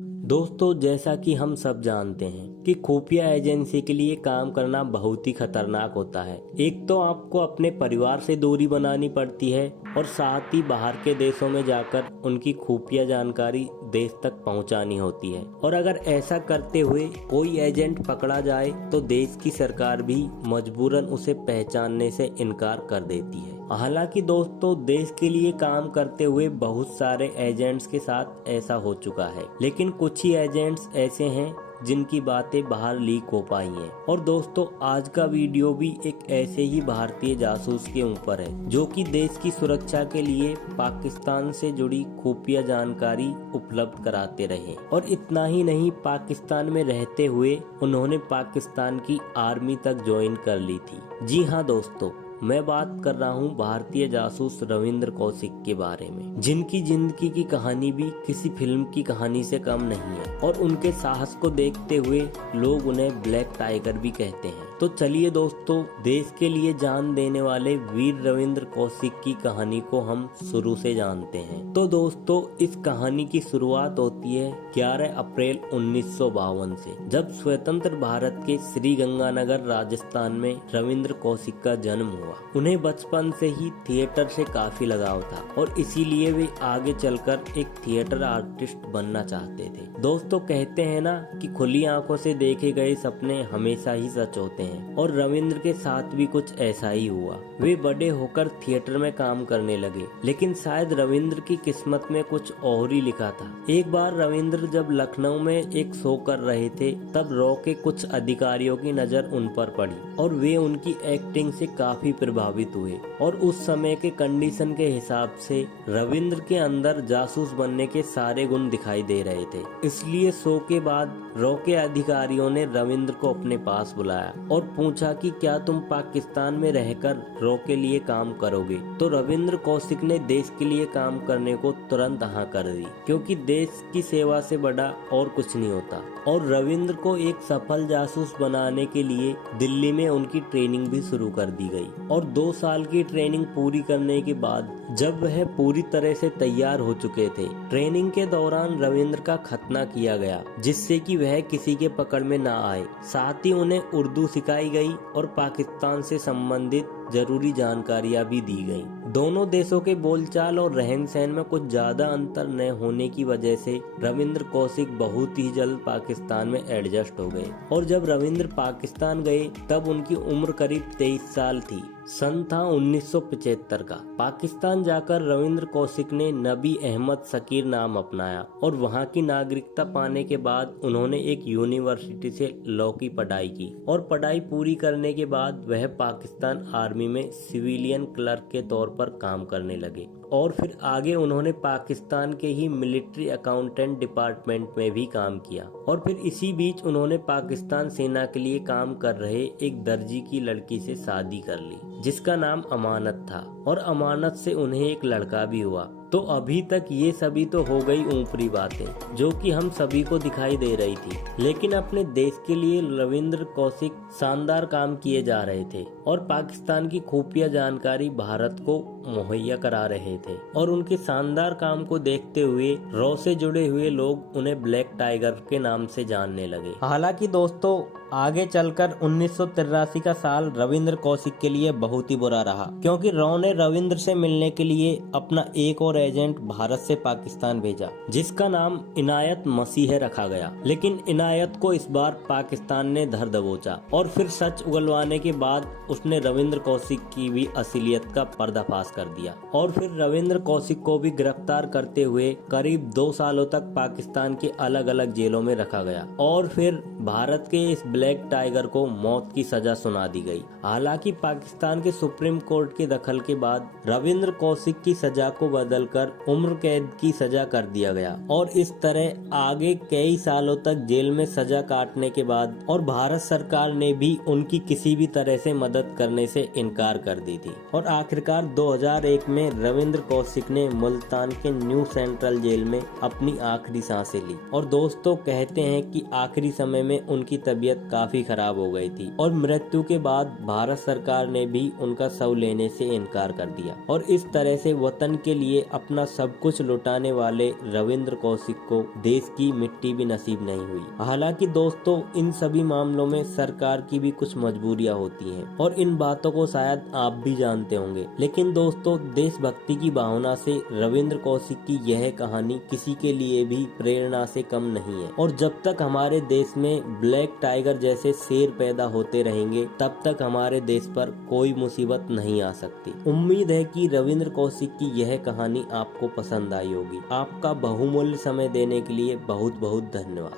दोस्तों, जैसा कि हम सब जानते हैं कि खुफिया एजेंसी के लिए काम करना बहुत ही खतरनाक होता है। एक तो आपको अपने परिवार से दूरी बनानी पड़ती है और साथ ही बाहर के देशों में जाकर उनकी खुफिया जानकारी देश तक पहुंचानी होती है। और अगर ऐसा करते हुए कोई एजेंट पकड़ा जाए तो देश की सरकार भी मजबूरन उसे पहचानने से इनकार कर देती है। हालांकि दोस्तों, देश के लिए काम करते हुए बहुत सारे एजेंट्स के साथ ऐसा हो चुका है, लेकिन कुछ ही एजेंट्स ऐसे हैं जिनकी बातें बाहर लीक हो पाई हैं। और दोस्तों, आज का वीडियो भी एक ऐसे ही भारतीय जासूस के ऊपर है जो कि देश की सुरक्षा के लिए पाकिस्तान से जुड़ी खुफिया जानकारी उपलब्ध कराते रहे। और इतना ही नहीं, पाकिस्तान में रहते हुए उन्होंने पाकिस्तान की आर्मी तक ज्वाइन कर ली थी। जी हाँ दोस्तों, मैं बात कर रहा हूँ भारतीय जासूस रविंद्र कौशिक के बारे में, जिनकी जिंदगी की कहानी भी किसी फिल्म की कहानी से कम नहीं है। और उनके साहस को देखते हुए लोग उन्हें ब्लैक टाइगर भी कहते हैं। तो चलिए दोस्तों, देश के लिए जान देने वाले वीर रविंद्र कौशिक की कहानी को हम शुरू से जानते हैं। तो दोस्तों, इस कहानी की शुरुआत होती है 11 अप्रैल 1952 से, जब स्वतंत्र भारत के श्री गंगानगर राजस्थान में रविंद्र कौशिक का जन्म हुआ। उन्हें बचपन से ही थिएटर से काफी लगाव था और इसीलिए वे आगे चलकर एक थिएटर आर्टिस्ट बनना चाहते थे। दोस्तों, कहते हैं ना कि खुली आंखों से देखे गए सपने हमेशा ही सच होते हैं, और रविंद्र के साथ भी कुछ ऐसा ही हुआ। वे बड़े होकर थिएटर में काम करने लगे, लेकिन शायद रविंद्र की किस्मत में कुछ और ही लिखा था। एक बार रविंद्र जब लखनऊ में एक शो कर रहे थे, तब रॉ के कुछ अधिकारियों की नजर उन पर पड़ी और वे उनकी एक्टिंग से काफी प्रभावित हुए। और उस समय के कंडीशन के हिसाब से रविंद्र के अंदर जासूस बनने के सारे गुण दिखाई दे रहे थे। इसलिए शो के बाद रॉ के अधिकारियों ने रविंद्र को अपने पास बुलाया और पूछा कि क्या तुम पाकिस्तान में रहकर रॉ के लिए काम करोगे। तो रविंद्र कौशिक ने देश के लिए काम करने को तुरंत हाँ कर दी, क्योंकि देश की सेवा से बड़ा और कुछ नहीं होता। और रविंद्र को एक सफल जासूस बनाने के लिए दिल्ली में उनकी ट्रेनिंग भी शुरू कर दी गई। और 2 साल की ट्रेनिंग पूरी करने के बाद जब वह पूरी तरह से तैयार हो चुके थे, ट्रेनिंग के दौरान रविंद्र का खतना किया गया, जिससे कि वह किसी के पकड़ में ना आए। साथ ही उन्हें उर्दू सिखाई गई और पाकिस्तान से संबंधित जरूरी जानकारियां भी दी गईं। दोनों देशों के बोलचाल और रहन सहन में कुछ ज्यादा अंतर न होने की वजह से रविंद्र कौशिक बहुत ही जल्द पाकिस्तान में एडजस्ट हो गए। और जब रविंद्र पाकिस्तान गए तब उनकी उम्र करीब 23 साल थी। सन था 1975 का। पाकिस्तान जाकर रविंद्र कौशिक ने नबी अहमद शकीर नाम अपनाया और वहां की नागरिकता पाने के बाद उन्होंने एक यूनिवर्सिटी से लॉ की पढ़ाई की। और पढ़ाई पूरी करने के बाद वह पाकिस्तान आर्मी में सिविलियन क्लर्क के तौर पर काम करने लगे। और फिर आगे उन्होंने पाकिस्तान के ही मिलिट्री अकाउंटेंट डिपार्टमेंट में भी काम किया। और फिर इसी बीच उन्होंने पाकिस्तान सेना के लिए काम कर रहे एक दर्जी की लड़की से शादी कर ली, जिसका नाम अमानत था। और अमानत से उन्हें एक लड़का भी हुआ। तो अभी तक ये सभी तो हो गई ऊपरी बातें जो कि हम सभी को दिखाई दे रही थी, लेकिन अपने देश के लिए रविंद्र कौशिक शानदार काम किए जा रहे थे और पाकिस्तान की खुफिया जानकारी भारत को मुहैया करा रहे थे। और उनके शानदार काम को देखते हुए रॉ से जुड़े हुए लोग उन्हें ब्लैक टाइगर के नाम से जानने लगे। हालांकि दोस्तों, आगे चलकर 1983 का साल रविंद्र कौशिक के लिए बहुत ही बुरा रहा, क्योंकि रॉ ने रविंद्र से मिलने के लिए अपना एक और एजेंट भारत से पाकिस्तान भेजा, जिसका नाम इनायत मसीह रखा गया। लेकिन इनायत को इस बार पाकिस्तान ने धर दबोचा और फिर सच उगलवाने के बाद उसने रविंद्र कौशिक की भी असलियत का पर्दाफाश कर दिया। और फिर रविंद्र कौशिक को भी गिरफ्तार करते हुए करीब 2 सालों तक पाकिस्तान के अलग अलग जेलों में रखा गया। और फिर भारत के इस ब्लैक टाइगर को मौत की सजा सुना दी गई। हालांकि पाकिस्तान के सुप्रीम कोर्ट के दखल के बाद रविंद्र कौशिक की सजा को बदलकर उम्र कैद की सजा कर दिया गया। और इस तरह आगे कई सालों तक जेल में सजा काटने के बाद और भारत सरकार ने भी उनकी किसी भी तरह से मदद करने से इनकार कर दी थी। और आखिरकार 2001 में रविंद्र कौशिक ने मुल्तान के न्यू सेंट्रल जेल में अपनी आखिरी सांसें ली। और दोस्तों, कहते हैं कि आखिरी समय में उनकी तबीयत काफी खराब हो गई थी और मृत्यु के बाद भारत सरकार ने भी उनका शव लेने से इनकार कर दिया और इस तरह से वतन के लिए अपना सब कुछ लुटाने वाले रविंद्र कौशिक को देश की मिट्टी भी नसीब नहीं हुई। हालांकि दोस्तों, इन सभी मामलों में सरकार की भी कुछ मजबूरियां होती हैं और इन बातों को शायद आप भी जानते होंगे, लेकिन दोस्तों, देशभक्ति की भावना से रविंद्र कौशिक की यह कहानी किसी के लिए भी प्रेरणा से कम नहीं है और जब तक हमारे देश में ब्लैक टाइगर जैसे शेर पैदा होते रहेंगे तब तक हमारे देश पर कोई मुसीबत नहीं आ सकती। उम्मीद है कि रविंद्र कौशिक की यह कहानी आपको पसंद आई होगी। आपका बहुमूल्य समय देने के लिए बहुत बहुत धन्यवाद।